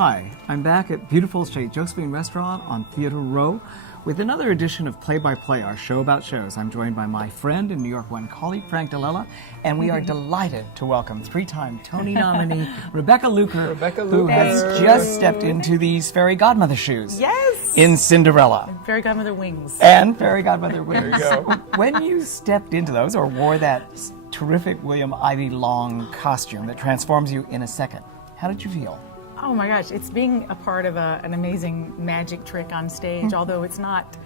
Hi, I'm back at beautiful Chez Josephine Restaurant on Theater Row with another edition of Play by Play, our show about shows. I'm joined by my friend and New York One colleague, Frank DeLella, and we are delighted to welcome three-time Tony nominee Rebecca Luker, who has just stepped into these Fairy Godmother shoes. Yes! In Cinderella. Fairy Godmother wings. And Fairy Godmother wings. There you go. When you stepped into those, or wore that terrific William Ivy Long costume that transforms you in a second, how did you feel? Oh my gosh, it's being a part of an amazing magic trick on stage, although it's not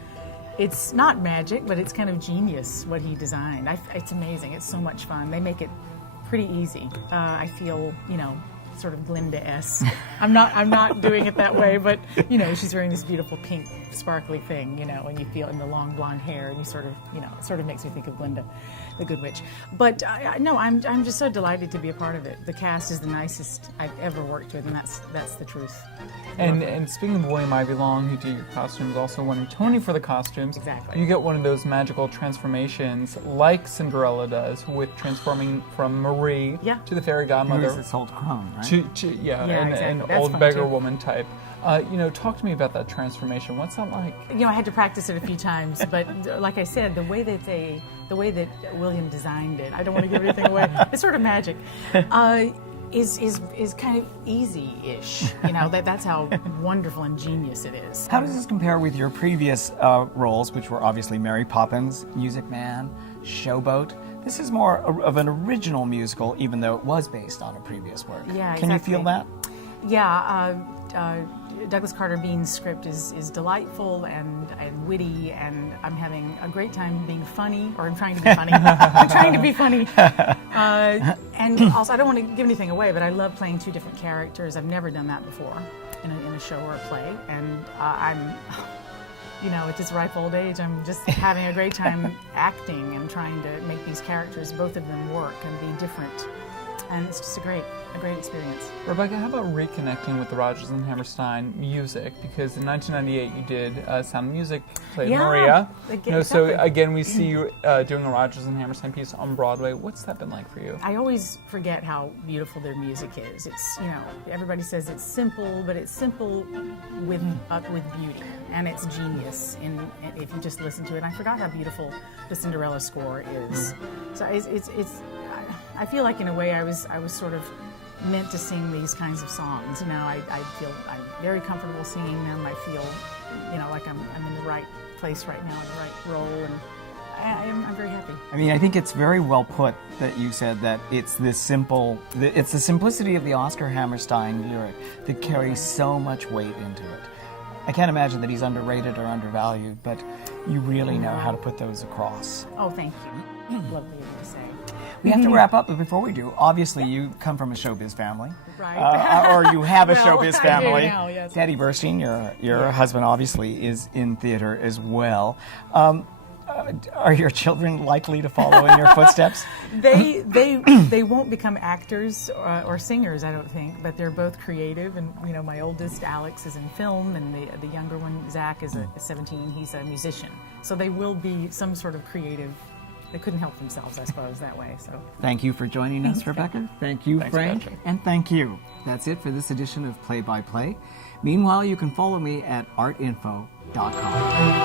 magic, but it's kind of genius what he designed. It's amazing. It's so much fun. They make it pretty easy. I feel, sort of Glinda-esque. I'm not doing it that way, but she's wearing this beautiful pink sparkly thing, and you feel in the long blonde hair, and you sort of, it sort of makes me think of Glinda, the Good Witch. But no, I'm just so delighted to be a part of it. The cast is the nicest I've ever worked with, and that's the truth. And speaking of William Ivy Long, who did your costumes, also won a Tony for the costumes. Exactly. You get one of those magical transformations like Cinderella does, with transforming from Marie to the Fairy Godmother. Who's this old crone, right? Exactly. That's old fun, beggar too. woman type. Talk to me about that transformation. What's that like? I had to practice it a few times, but like I said, the way that William designed it, I don't want to give anything away. It's sort of magic. Is kind of easy-ish. That's how wonderful and genius it is. How does this compare with your previous roles, which were obviously Mary Poppins, Music Man, Showboat? This is more of an original musical, even though it was based on a previous work. Yeah, Can you feel that? Yeah, Douglas Carter Bean's script is delightful and witty, and I'm having a great time being funny, or I'm trying to be funny. I'm trying to be funny. And also, I don't want to give anything away, but I love playing two different characters. I've never done that before in a show or a play, and at this ripe old age, I'm just having a great time acting and trying to make these characters, both of them, work and be different. And it's just a great experience. Rebecca, how about reconnecting with the Rodgers and Hammerstein music? Because in 1998 you did Sound of Music, played Maria. So again, we see you doing a Rodgers and Hammerstein piece on Broadway. What's that been like for you? I always forget how beautiful their music is. It's everybody says it's simple, but it's simple with beauty, and it's genius. If you just listen to it, I forgot how beautiful the Cinderella score is. So I feel like in a way I was sort of meant to sing these kinds of songs. I feel I'm very comfortable singing them. I feel, like I'm in the right place right now, in the right role, and I'm very happy. I think it's very well put that you said that it's the simplicity of the Oscar Hammerstein lyric that carries so much weight into it. I can't imagine that he's underrated or undervalued, but you really know how to put those across. Oh, thank you. Lovely of you to say. We have to wrap up, but before we do, obviously you come from a showbiz family. Right. Or you have a Well, showbiz I family. do now, yes. Daddy Burstein, your husband, obviously is in theater as well. Are your children likely to follow in your footsteps? They won't become actors or singers, I don't think, but they're both creative. And my oldest Alex is in film, and the younger one Zach is 17. He's a musician, so they will be some sort of creative. They couldn't help themselves, I suppose, that way. So Thank you for joining us, Rebecca. Thank you, Frank. Patrick. And thank you. That's it for this edition of Play by Play. Meanwhile, you can follow me at artinfo.com.